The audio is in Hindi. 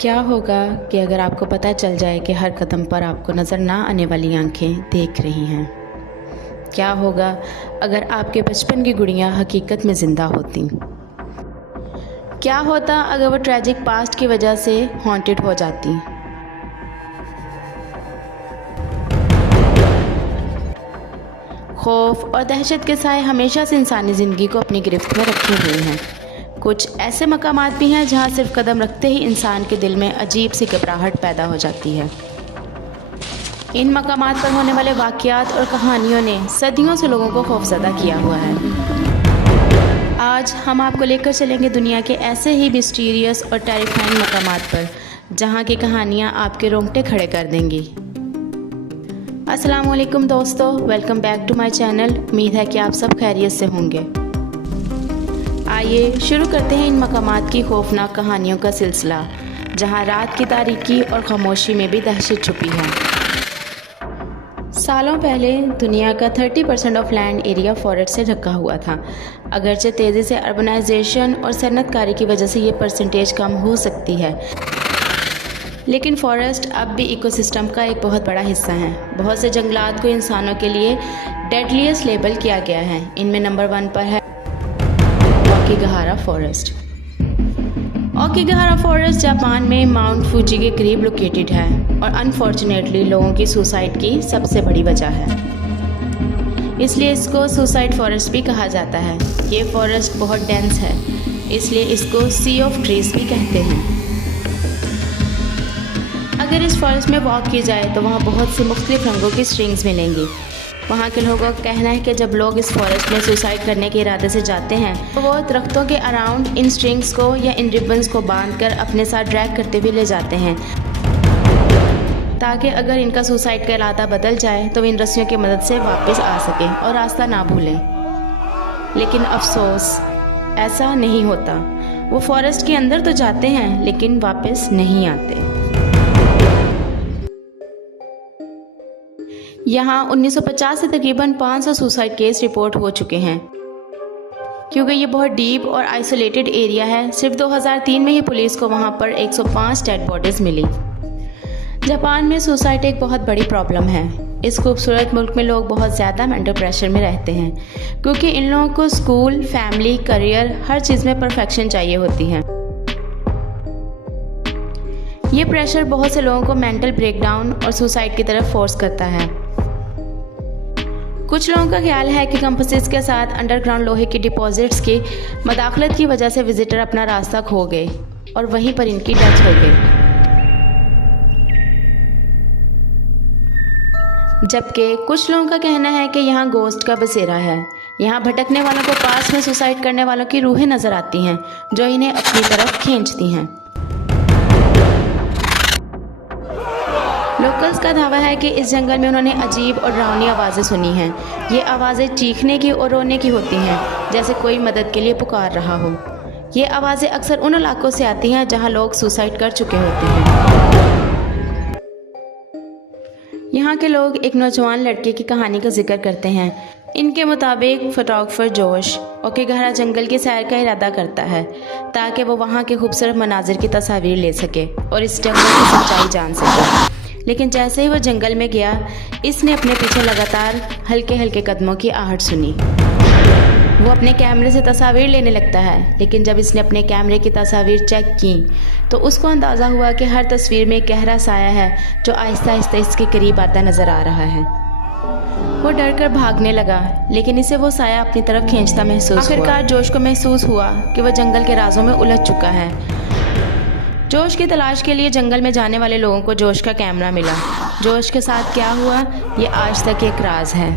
क्या होगा कि अगर आपको पता चल जाए कि हर कदम पर आपको नज़र ना आने वाली आंखें देख रही हैं? क्या होगा अगर आपके बचपन की गुड़ियाँ हकीकत में ज़िंदा होती? क्या होता अगर वो ट्रैजिक पास्ट की वजह से हॉन्टेड हो जाती? खौफ और दहशत के साए हमेशा से इंसानी ज़िंदगी को अपनी गिरफ्त में रखे हुए हैं। कुछ ऐसे मकामात भी हैं जहां सिर्फ कदम रखते ही इंसान के दिल में अजीब सी घबराहट पैदा हो जाती है। इन मकामात पर होने वाले वाक़यात और कहानियों ने सदियों से लोगों को खौफज़दा किया हुआ है। आज हम आपको लेकर चलेंगे दुनिया के ऐसे ही मिस्टीरियस और टेरिफाइंग मकामात पर जहां की कहानियां आपके रोंगटे खड़े कर देंगी। अस्सलाम वालेकुम दोस्तों, welcome back to my channel. उम्मीद है कि आप सब खैरियत से होंगे। आइए शुरू करते हैं इन मकामात की खौफनाक कहानियों का सिलसिला, जहां रात की तारीकी और खामोशी में भी दहशत छुपी है। सालों पहले दुनिया का 30% ऑफ लैंड एरिया फॉरेस्ट से ढका हुआ था। अगरचे तेज़ी से अर्बनाइजेशन और सनअतकारी की वजह से ये परसेंटेज कम हो सकती है, लेकिन फॉरेस्ट अब भी इकोसिस्टम का एक बहुत बड़ा हिस्सा है। बहुत से जंगलात को इंसानों के लिए डेडलीस्ट लेबल किया गया है। इनमें नंबर 1 पर है Aokigahara forest. Aokigahara forest Japan में माउंट फूजी के करीब लोकेटेड है और अनफॉर्चुनेटली लोगों की सुसाइड की सबसे बड़ी वजह है, इसलिए इसको सुसाइड फॉरेस्ट भी कहा जाता है। ये फॉरेस्ट बहुत डेंस है, इसलिए इसको सी ऑफ ट्रीज भी कहते हैं। अगर इस फॉरेस्ट में वॉक की जाए तो वहाँ बहुत सी मुख्तलिफ रंगों की स्ट्रिंग्स मिलेंगी। वहाँ के लोगों का कहना है कि जब लोग इस फॉरेस्ट में सुसाइड करने के इरादे से जाते हैं तो वो दरख्तों के अराउंड इन स्ट्रिंग्स को या इन रिबन्स को बांधकर अपने साथ ड्रैग करते हुए ले जाते हैं, ताकि अगर इनका सुसाइड का इरादा बदल जाए तो इन रस्सियों की मदद से वापस आ सकें और रास्ता ना भूलें। लेकिन अफसोस ऐसा नहीं होता। वो फॉरेस्ट के अंदर तो जाते हैं लेकिन वापस नहीं आते। यहाँ 1950 से तकरीबन 500 सुसाइड केस रिपोर्ट हो चुके हैं। क्योंकि ये बहुत डीप और आइसोलेटेड एरिया है, सिर्फ 2003 में ही पुलिस को वहाँ पर 105 डेड बॉडीज़ मिली। जापान में सुसाइड एक बहुत बड़ी प्रॉब्लम है। इस खूबसूरत मुल्क में लोग बहुत ज़्यादा मेंटल प्रेशर में रहते हैं, क्योंकि इन लोगों को स्कूल, फैमिली, करियर, हर चीज़ में परफेक्शन चाहिए होती है। ये प्रेशर बहुत से लोगों को मेंटल ब्रेकडाउन और सुसाइड की तरफ फोर्स करता है। कुछ लोगों का ख्याल है कि कंपासेस के साथ अंडरग्राउंड लोहे की डिपॉजिट्स की मदाखलत की वजह से विजिटर अपना रास्ता खो गए और वहीं पर इनकी डेथ हो गई। जबकि कुछ लोगों का कहना है कि यहाँ गोस्ट का बसेरा है। यहाँ भटकने वालों को पास में सुसाइड करने वालों की रूहें नजर आती हैं जो इन्हें अपनी तरफ खींचती हैं। लोकल्स का दावा है कि इस जंगल में उन्होंने अजीब और डरावनी आवाज़ें सुनी हैं। ये आवाज़ें चीखने की और रोने की होती हैं, जैसे कोई मदद के लिए पुकार रहा हो। ये आवाज़ें अक्सर उन इलाकों से आती हैं जहां लोग सुसाइड कर चुके होते हैं। यहाँ के लोग एक नौजवान लड़के की कहानी का जिक्र करते हैं। इनके मुताबिक फोटोग्राफर जोश ओकिगाहारा जंगल की सैर का इरादा करता है ताकि वो वहाँ के खूबसूरत मनाजिर की तस्वीर ले सके और इस जंगल की सच्चाई जान सके। लेकिन जैसे ही वो जंगल में गया, इसने अपने पीछे लगातार हल्के हल्के कदमों की आहट सुनी। वो अपने कैमरे से तस्वीर लेने लगता है, लेकिन जब इसने अपने कैमरे की तस्वीर चेक की तो उसको अंदाज़ा हुआ कि हर तस्वीर में एक गहरा साया है जो आहिस्ता आहिस्ता इसके करीब आता नज़र आ रहा है। वो डर कर भागने लगा, लेकिन इसे वो साया अपनी तरफ खींचता महसूस हुआ। आखिरकार जोश को महसूस हुआ कि वह जंगल के राजों में उलझ चुका है। जोश की तलाश के लिए जंगल में जाने वाले लोगों को जोश का कैमरा मिला। जोश के साथ क्या हुआ, ये आज तक एक राज है।